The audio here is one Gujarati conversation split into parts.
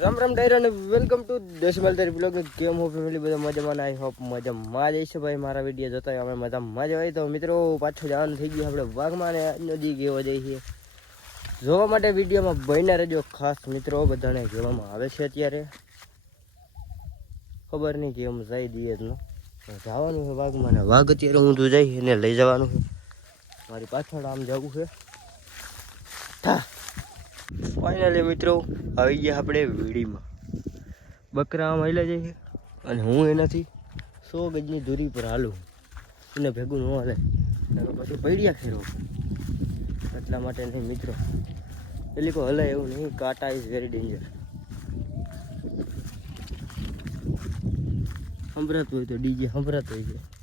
રામ રામ ડાયરા અને વેલકમ ટુ દેશમાલ તારી બ્લોગ કેમ હો ફેમિલી બધા મજામાં આઈ હોપ મજામાં જ છે ભાઈ. મારા વીડિયો જોતા હોય અમે મજામાં જ હોય. તો મિત્રો, પાછું જવાનું થઈ ગયું આપણે વાઘમાં ને નદી ગયો જઈએ છીએ. જોવા માટે વિડીયોમાં બન્યા રહેજો ખાસ મિત્રો. બધાને કહેવામાં આવે છે અત્યારે. ખબર નહીં કે એમ જઈ દઈએ જ જવાનું છે વાઘમાં ને. વાઘ અત્યારે હું તો જઈ એને લઈ જવાનું છે. મારી પાછળ આમ જવું છે. થા ફાઇનલી મિત્રો, આવી ગયા આપણે વીડીમાં. બકરા આમ હાલ્યા જઈએ અને હું એનાથી સો ગજની દૂરી પર હાલું એને ભેગું ન હાલે. પછી પડ્યા ખેરો. એટલા માટે નહીં, મિત્રો. પેલી કોઈ હલે એવું નહીં, કાંટા ઇઝ વેરી ડેન્જર સંભળાતું હોય તો ડીજે સંભળાતું હોય છે.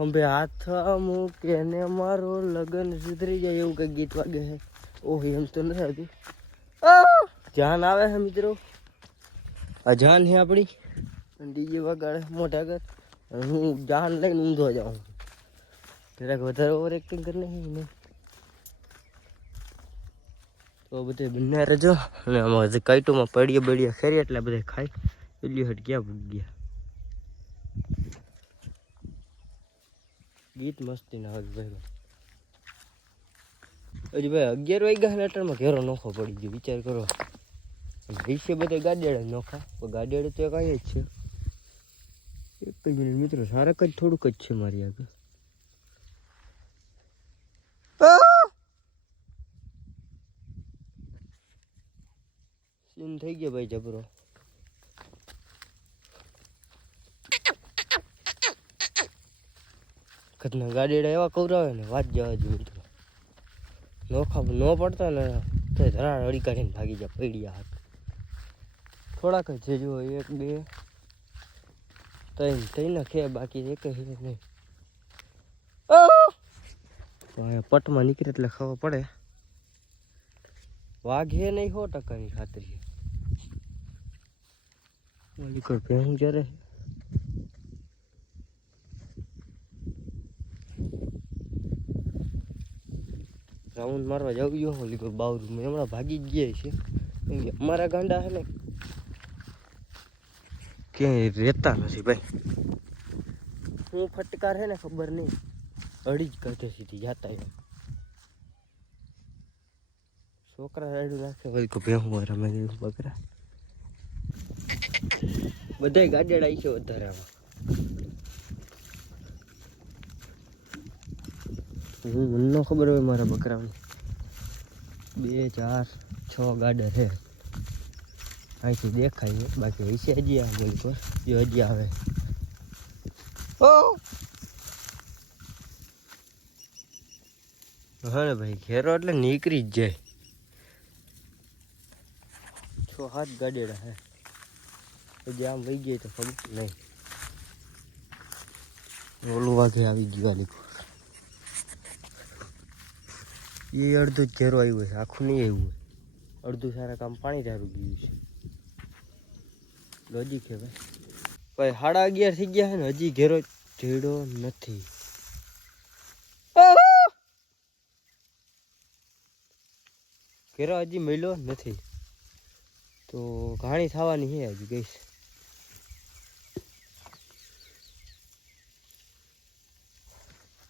ખંભે હાથ મૂકે ને મારો લગન સુધરી જાય એવું કઈ ગીત વાગે છે. ઓહ, એમ તો નથી આવતું. જાન આવે છે મિત્રો. આ જાન છે આપણી. ડીજે વગાડે મોટા કર હું જાન લઈને ઊંધો જાઉં જરાક વધારે ઓવર એક્ટિંગ કરી નાખી તો બધે બંને રજો. અને હજી કાઈટોમાં પડીએ બળીએ ખેરી, એટલે બધે ખાઈ. પેલી હટ ગયા ભૂગ ગયા? ગીત મસ્તી ના હોય ભાઈ હજી ભાઈ અગિયાર વાગ્યા ને અટાણમાં ઘેરો નોખો પડી ગયો, વિચાર કરો. વિશે બધે ગાડેડા નોખા, પણ ગાડેડે તો કાંઈ જ છે. એક જ મિનિટ મિત્રો, સારક જ થોડુંક જ છે મારી આગળ. સીન થઈ ગયો ભાઈ જબરો ઘરના ગાડીડા એવા કવરાવે ને વાત જવા જોઈએ મિત્રો નોખા ન પડતા ને તો ધરાડ અડી કાઢીને ભાગી જાય પૈડિયા હાથ. થોડાક જ જજો એક, બે, ત્રણ ત્રણ ખે બાકી એક નહીં. પટમાં નીકળે એટલે ખબર પડે. વાઘે નહીં હો ટકાની ખાતરી. ઓલી કોઈ જરે રાઉન્ડ મારવા જવું ગયો ઓલી કોઈ બાવરું મેં હમણાં ભાગી ગયા છે. કે અમારા ગાંડા છે ને, ક્યાંય રહેતા નથી ભાઈ. હું ફટકાર છે ને ખબર નહીં. અડી જ કાઢે સીધી જાતા એમ. છોકરા રાડું નાખે વળી કોઈ ભેહું રમે બકરા બધાય ગાડેડા છે વધારે હું મને ન ખબર હોય મારા બકરાની બે, ચાર, છ ગાડર છે. અહીંથી દેખાય છે બાકી હશે હજી આ બોલ જો હજી આવે. હા ભાઈ, ઘેરો એટલે નીકળી જ જાય. છ હાથ ગાડેડા હે હજી આમ વહી ગઈ તો ખબર નહીં. ઓલું વાઘે આવી ગયા લીધું. એ અડધો જ ઘેરો આવ્યું છે, આખું નહીં આવ્યું હોય. અડધું સારા કામ પાણી ધારું ગયું છે. લોજિક કે ભાઈ ભાઈ, સાડા અગિયાર થઈ ગયા છે ને, હજી ઘેરો ઝેડો નથી. ઘેરો હજી મળ્યો નથી. તો ઘાણી થવાની છે હજી, ગઈશ.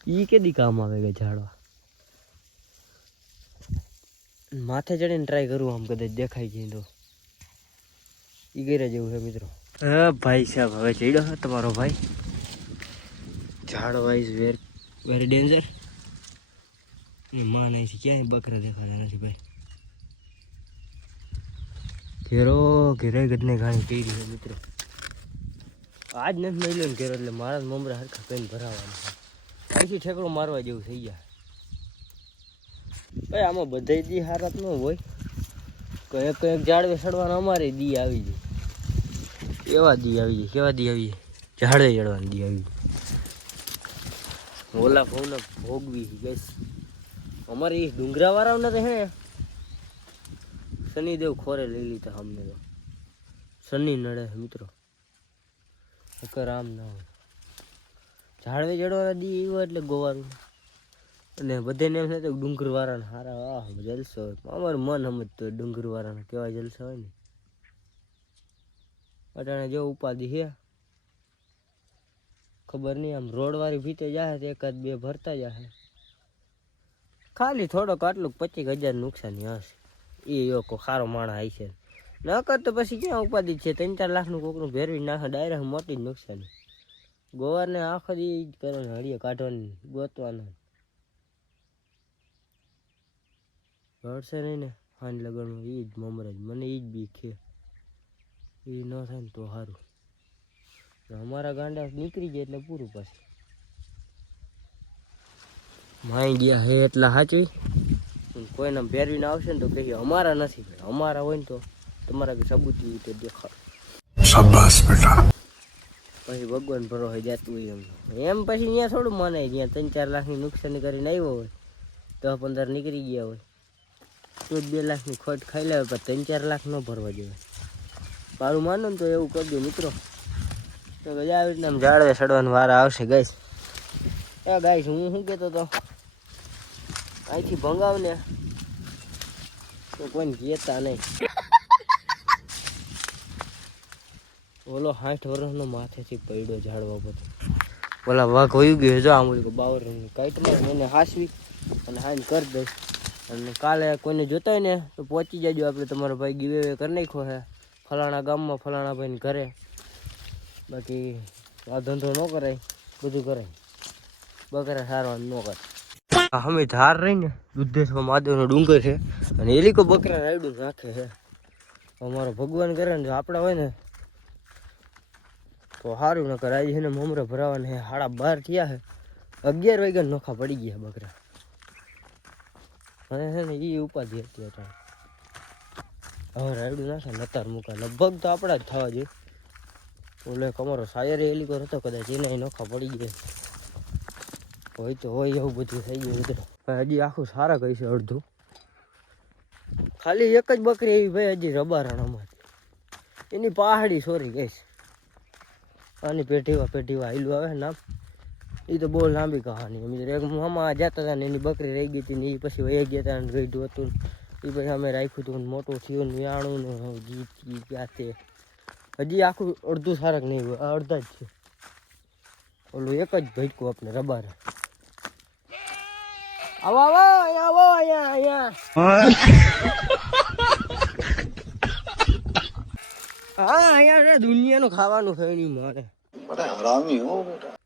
ઈ કેદી કામ આવે કે ઝાડવા? માથે ચડીને ટ્રાય કરું આમ કદાચ દેખાય ગઈ તો. ઈ ગેરા જેવું છે મિત્રો. હા ભાઈ સાહેબ હવે ચડ્યો છે તમારો ભાઈ. ઝાડ વાઇઝ વેર વેરી ડેન્જરમાં અહીંથી ક્યાંય બકરા દેખાતા નથી ભાઈ. ઘેરો ઘેરે ગઢને ઘાણી કરી છે મિત્રો. આજ નથી મળ્યો ને ઘેરો એટલે મારા મમરા હરખા કહીને ભરાવાનું પછી ઠેકડો મારવા જેવું થઈ ગયા. ભાઈ, આમાં બધાય દી હારત ન હોય. કયેક કયેક ઝાડ સડવાના અમારે દી આવી જાય. એવા દી આવી જાય, કેવા દી આવી જાય? ઝાડવે ચડવાની દી આવી જાય. ઓલા ભાવને ભોગવી ગેસ અમારે એ ડુંગરા વાળાઓને તો હે, શનિદેવ ખોરે લઈ લીધા અમને તો. શનિ નડે મિત્રો. આમ ના હોય. ઝાડવે ચડવાના દી એવા એટલે ગોવારું. અને બધાને એમ થાય ડુંગર વાળાને હારા, આહ જલસો અમારું મન સમજતું હોય ડુંગર વાળાને કેવા જલસો હોય ને. અટાણે જો ઉપાધિ છે. ખબર નહીં, આમ રોડ વાળી ભીતે જાય તો એકાદ બે ભરતા જાય ખાલી થોડોક આટલું પચીસ હજાર નુકસાની હશે. એ યોકો સારો માણસ આવી છે. નકર તો પછી ક્યાં ઉપાધિ છે? ત્રણ ચાર લાખનું કોકનું ભેરવી નાખે, ડાયરેક્ટ મોટી જ નુકસાની. ગોવારને આખો જ કરવાનું હળીએ કાઢવાની, ગોતવાના. ગળશે નહીં ને હાન લગણનું એ જ મમરજ. મને એ જ બી છે એ ન થાય ને તો સારું અમારા ગાંડા નીકળી જાય એટલે પૂરું પાછું. માઈ ગયા હે એટલા સાચવી કોઈને પહેરવીને આવશે ને તો કહીએ અમારા નથી. અમારા હોય ને તો તમારા કે સબૂત રીતે દેખાડ. પછી ભગવાન ભરો હોય જતું હોય એમ. એમ પછી ત્યાં થોડું માને ત્યાં ત્રણ ચાર લાખની નુકસાની કરીને આવ્યો હોય દસ પંદર નીકળી ગયા હોય. તો બે લાખની ખોટ ખાઈ લેવાય પણ ત્રણ ચાર લાખ ન ભરવા દેવાય. મારું માનો ને તો એવું કરજો મિત્રો. તો બધા આવી રીતના ઝાડવે ચડવાનો વાર આવશે ગાઈશ એ ગાઈશ હું શું કહેતો તો અહીંથી ભંગાવ ને તો કોઈને કહેતા નહીં. ઓલો સાઠ વર્ષનો માથેથી પડ્યો ઝાડવા બધો. ઓલા વાઘ હોઈ ગયો જો આમ બાવર કાઈટમાં એને હાસવી અને હાઈન કરી દઈશ. અને કાલે કોઈને જોતા હોય ને, તો પહોંચી જજો આપણે તમારો ભાઈ ગીવે કરી નાખ્યો છે. ફલાણા ગામમાં ફલાણા ભાઈને ઘરે. બાકી આ ધંધો ન કરાય, બધું કરાય. બકરા સારવા ન કરે. અમે ધાર રહી ને દુધેશ્વર મહાદેવનો ડુંગર છે અને એલીકો બકરા રાયડું નાખે છે. અમારો ભગવાન કરે ને, જો આપણા હોય ને, તો સારું ન કરે આજે છે ને, મમરા ભરાવાને સાડા બાર થયા છે. અગિયાર વાગ્યા નોખા પડી ગયા બકરા. અને છે ને એ ઉપાધિ હતી અત્યારે હવે રાયડું નાખે, નતાર મૂકા. લગભગ તો આપણા જ થવા જોઈએ. ઓલે અમારો શાયર એલીકો હતો, કદાચ એને નોખા પડી ગયા. હોય તો હોય એવું બધું થઈ ગયું મિત્રો હજી આખું સારા કહી અડધું. ખાલી એક જ બકરી એવી ભાઈ હજી રબારાણામાં એની પહાડી સોરી કહીશ આની પેઢીવા પેઢીવા હાઈલું આવે નામ. એ તો બહુ લાંબી કહાની. અમે એક મામા જતા હતા ને એની બકરી રહી ગઈ હતી ને એ પછી વહી ગયા હતા ને ગઈ હતું એ પછી અમે રાખ્યું હતું મોટું થયું ને વ્યાણું ને ગીત ગીત ક્યાં હજી આખું અડધું સારક નહીં હોય અડધા જ છે. ઓલું એક જ ભટકું આપણે રબાર. આવો આવો આવો, અહીંયા અહીંયા. હા, અહીંયા દુનિયાનું ખાવાનું થયું નહીં મારે. હરામી હો બેટા.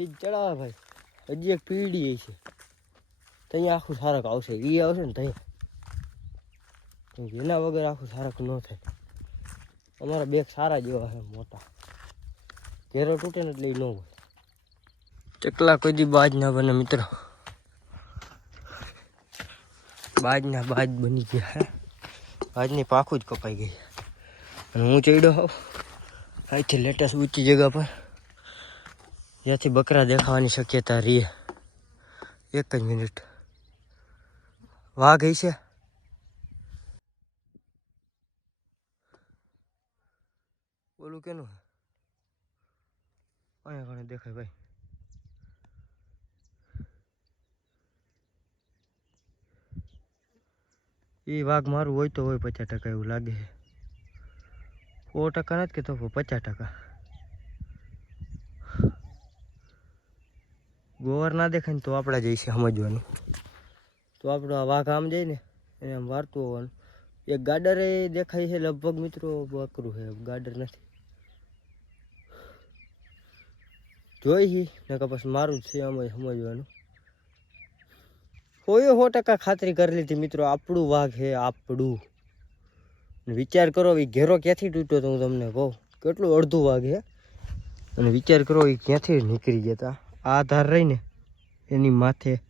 ખીજ ચડાવે ભાઈ. હજી એક પીડી છે. ત્યાં આખું સારક આવશે. એ આવશે ને ત્યાં એના વગર આખું સારક ન થાય. અમારા બેગ સારા જેવા છે, મોટા. ઘેરો તૂટે ને એટલે એ ન હોય. ચકલા કોઈ દી બાજ ના બને, મિત્રો. બાજ ના બાજ બની ગયા. હે બાજની પાખું જ કપાઈ ગઈ. અને હું ચડ્યો હોઉં. અહીંથી લેટેસ્ટ ઊંચી જગ્યા પર. જ્યાંથી બકરા દેખાવાની શક્યતા રહે. એક જ મિનિટ. વાઘ હશે? ઓલું કેનું? અહીંયા ઘણે દેખાય ભાઈ. એ વાઘ મારું હોય તો હોય પચાસ ટકા એવું લાગે છે. સો ટકા નથી કહેતો પચાસ ટકા. ગોવાર ના દેખાય ને તો આપણે જઈશે સમજવાનું. તો આપણો આ વાઘ આમ જાય ને, એને આમ વારતું હોવાનું. એક ગાડરે દેખાય છે લગભગ મિત્રો બકરું છે ગાડર નથી. જોઈ ને કે પછી મારું જ છે, આમ સમજવાનું. હોય સો ટકા ખાતરી કરી લીધી મિત્રો, આપણું વાઘ છે, આપણું. વિચાર કરો એ ઘેરો ક્યાંથી તૂટ્યો તો હું તમને કહું, કેટલું અડધું વાઘ છે. અને વિચાર કરો એ ક્યાંથી નીકળી ગયા હતા આ ધાર રહીને એની માથે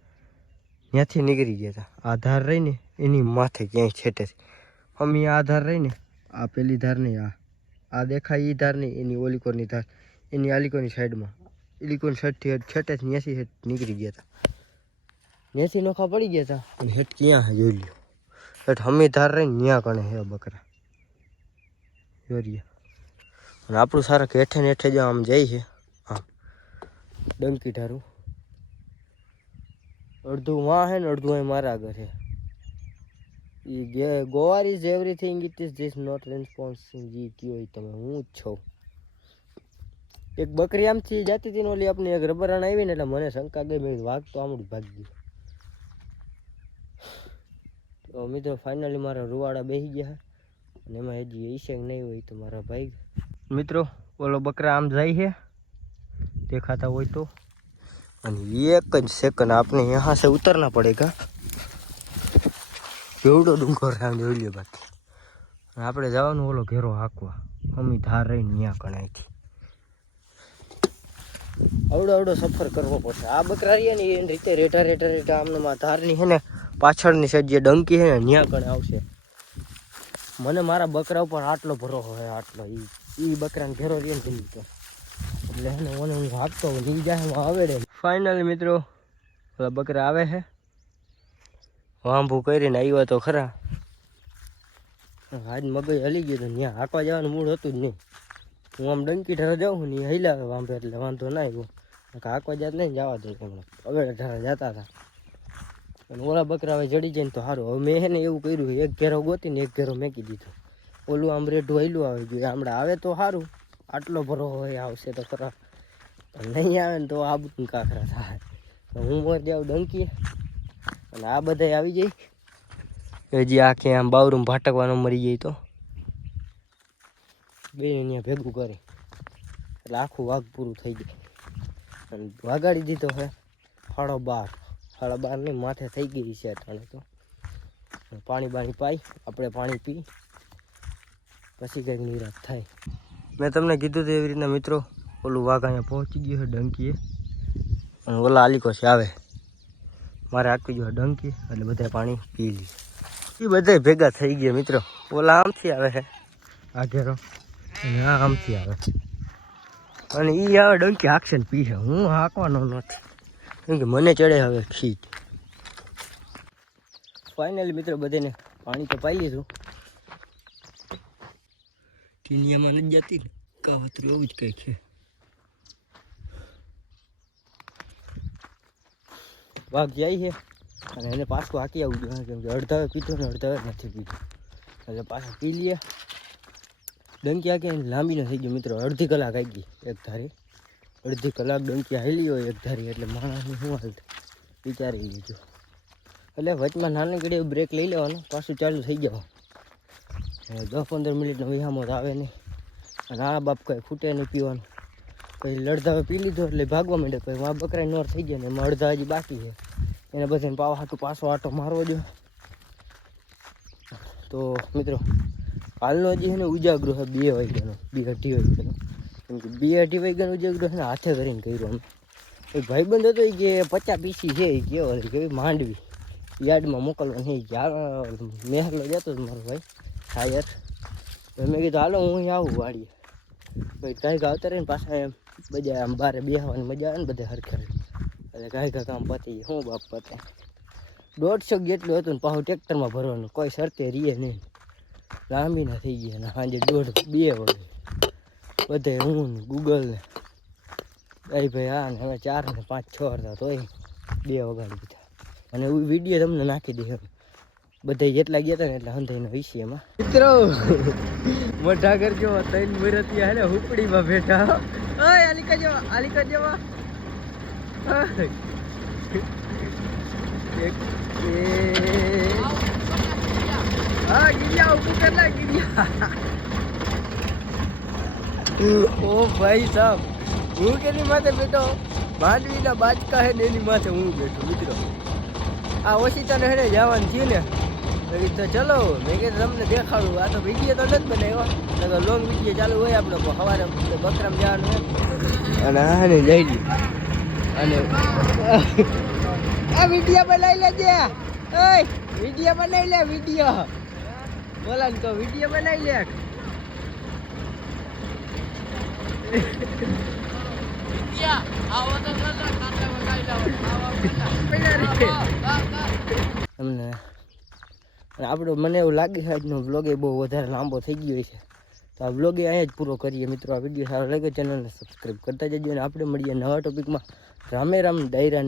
ત્યાંથી નીકળી ગયા હતા. આ ધાર રહીને એની માથે ક્યાંય છેટે અમે આ ધાર રહીને, આ પેલી ધાર નહીં આ આ દેખાય એ ધાર નહીં એની ઓલિકોરની ધાર, એની આલિકોની સાઈડમાં. એલીકોની સાઈડથી હેઠ છેટે ન્યાસી હેઠ નીકળી ગયા હતા. ન્યાસી નોખા પડી ગયા હતા. અને હેઠ ક્યાં જોઈ લ્યો. હેઠ અમે ધાર રહીને ત્યાં કણે હે બકરા. જોઈ અને આપણું સારા હેઠે ને હેઠે જ આમ જાય છે. ડંકી ધારું અડધું માં હે ને અડધું અહીં મારા ઘરે ઈ ગે ગોવાર is everything it is this not responding ઈ કયો તમે, હું જ છો. એક બકરી આમથી જાતી હતી ઓલી આપની એક રબરાણ આવી ને એટલે મને શંકા ગઈ, મેં વાઘ તો આમડું ભાગી ગયું. તો મિત્રો ફાઇનલી મારા રૂવાડા બેસી ગયા અને એમાં હજી ઈશેક નહીં હોય તો મારા ભાઈ. મિત્રો, ઓલો બકરા આમ જાય છે દેખાતા હોય તો. અને એક જ સેકન્ડ આપણે અહીંયા સે ઉતરના પડેગા કેવડો ડુંગર આમ જોઈ બાકી. આપણે જવાનું ઓલો ઘેરો હાંકવા. અમી ધાર રહીને ત્યાં કણાયથી અવડો અવડો સફર કરવો પડશે. આ બકરા રહીએ ને એ રીતે રેટા રેટા રેટા આમનામાં ધારની છે ને, પાછળની સાઈડ જે ડંકી છે ને ત્યાં કણે આવશે. મને મારા બકરા ઉપર આટલો ભરો હોય, આટલો. એ એ બકરાને ઘેરો રહીને જઈ એટલે એને મને હું હાંકતો નહીં જાય હું આવડે ફાઇનલી મિત્રો, ઓલા બકરા આવે છે વાંભું કરીને આવ્યા તો ખરા. આજ મગજ હલી ગયું તો ત્યાં હાંકવા જવાનું મૂળ હતું જ નહીં. હું આમ ડંકી ઠરા જાઉં ને હલાવે હૈલા વાંભે એટલે વાંધો ના આવ્યો. હાંકવા જાત નહીં, જવા દઉં હમણાં. હવે ઠરા જતા હતા. અને ઓલા બકરા હવે જડી જાય ને તો સારું હવે મેં ને એવું કર્યું, એક ઘેરો ગોતીને એક ઘેરો મેકી દીધો. ઓલું આમ રેઢું હૈલું આવી ગયું. હમણાં આવે તો સારું આટલો ભરો હોય, આવશે તો ખરા. પણ નહીં આવે ને તો બધું કાકરા થાય. તો હું મોર જાઉં ડંકી અને આ બધા આવી જાય. હજી આખે આમ બાવરૂમ ભાટકવાનો મરી જાય તો. બે અહીંયા ભેગું કરે. એટલે આખું વાઘ પૂરું થઈ જાય. અને વાગાડી દીધો હે. સાડો બાર. સાડા બાર નહીં, માથે થઈ ગઈ છે અટાણે તો. પાણી બાણી પાઈ, આપણે પાણી પી. પછી કંઈક નિરાશ થાય. મેં તમને કીધું હતું એવી રીતના, મિત્રો, ઓલું વાઘ અહીંયા પહોંચી ગયું છે ડંકીએ. અને ઓલા આલીકો છે, આવે. મારે આટવી ગયો ડંકી, એટલે બધા પાણી પી લીધું. એ બધા ભેગા થઈ ગયા, મિત્રો. ઓલા આમથી આવે છે. આ ઘેરો. અને આ આમથી આવે. અને એ આવે ડંકી હાકશે ને પીશે હું હાંકવાનો નથી. કેમ કે મને ચડે હવે ખીચ. ફાઇનલી મિત્રો, બધાને પાણી તો પાઈ લીધું. ટીનિયામાં નથી જતી ને. કાવતરું એવું જ કંઈક છે. વાઘ જાય છે. અને એને પાછું હાકી આવું જોઈએ. કેમ કે અડધા પીધો ને અડધા નથી પીધો. એટલે પાછા પી લઈએ. ડંકી હાકી લાંબી ન થઈ ગઈ મિત્રો. અડધી કલાક આવી ગઈ. એક ધારી. અડધી કલાક ડંકી હાલી હોય એક ધારી. એટલે માણસને શું હાલ વિચારી લીધું. એટલે વચમાં નાની ઘડી બ્રેક લઈ લેવાનો. પાછું ચાલુ થઈ જવાનું. દસ પંદર મિનિટનો વિહામો તો આવે નહીં. અને આ બાપ કંઈ ફૂટે નહીં પીવાનું. પછી લડધા પી લીધો એટલે ભાગવા માંડે પછી આ બકરા નોર થઈ ગયા ને એમાં અડધા હજી બાકી છે. એને બધાને પાવા હાટું પાછો આટો મારવો જો તો મિત્રો, હાલનો હજી છે ને ઉજાગરો છે, બે વાગ્યાનો, બે અઢી વાગ્યાનો. કેમ કે બે અઢી વાગ્યાનો ઉજાગરો છે ને હાથે કરીને કર્યો અમે. એક ભાઈબંધ હતો એ કે પચાસ પીસી છે એ કેવો કે માંડવી. યાર્ડમાં મોકલવા નહીં કે આ જતો હતો મારો ભાઈ. હાયર યાર મેં કીધું, હાલો, હું અહીંયા આવું વાડીએ. ભાઈ કાંઈક આવતા રહીને પાછા એમ બધા આમ બારે બેસવાની મજા આવે ને બધે હરખર એટલે કાંઈક કામ પતી જાય શું બાપ પતે? દોઢસો જેટલું હતું ને પાછું ટ્રેક્ટરમાં ભરવાનું. કોઈ શરતે રીએ નહીં. લાંબી ના થઈ ગયા ને સાંજે દોઢ બે વાગે. બધે હું ને ગૂગલ ને. ભાઈ ભાઈ આ ને, હવે ચાર ને પાંચ છ હતા તોય બે વગાડી દીધા. અને વીડિયો તમને નાખી દે બધા જેટલા ગયા હતા ને એટલા હંધાઈનો વિશે એમાં. મિત્રો મોઢા કરજો, ત્રણ મુરતી હાલે હુપડીમાં બેઠા ઓય આલિકા જેવા આલિકા જેવા. એક હા, ગિરિયા ઉભું કરલા ગિરિયા. ઓ ભાઈ સાહેબ હું કેની માથે બેઠો? માંડવીના બાચકા હે ને એની માથે હું બેઠો, મિત્રો. આ ઓશિતાને હેને જવાનું થયું ને મેં કીધું ચલો મેં કીધું તમને દેખાડું. આ તો વીડિયો તો નથી બનાવ્યો. લોંગ વીડિયો ચાલુ હોય આપણે પણ સવારે બકરામ જવાનું અને આ ને જઈ લી અને આ વીડિયો બનાવી લેજે. ઓય વીડિયો બનાવી લે વીડિયો બોલા તો વીડિયો બનાવી લે. તમને અને આપણો મને એવું લાગે છે આજનો વ્લોગ એ બહુ વધારે લાંબો થઈ ગયો છે. તો આ વ્લોગ એ અહીંયા જ પૂરો કરીએ મિત્રો. આ વીડિયો સારો લાગે ચેનલને સબસ્ક્રાઈબ કરતા જજો અને આપણે મળીએ નવા ટોપિકમાં રામે રામ ડાયરા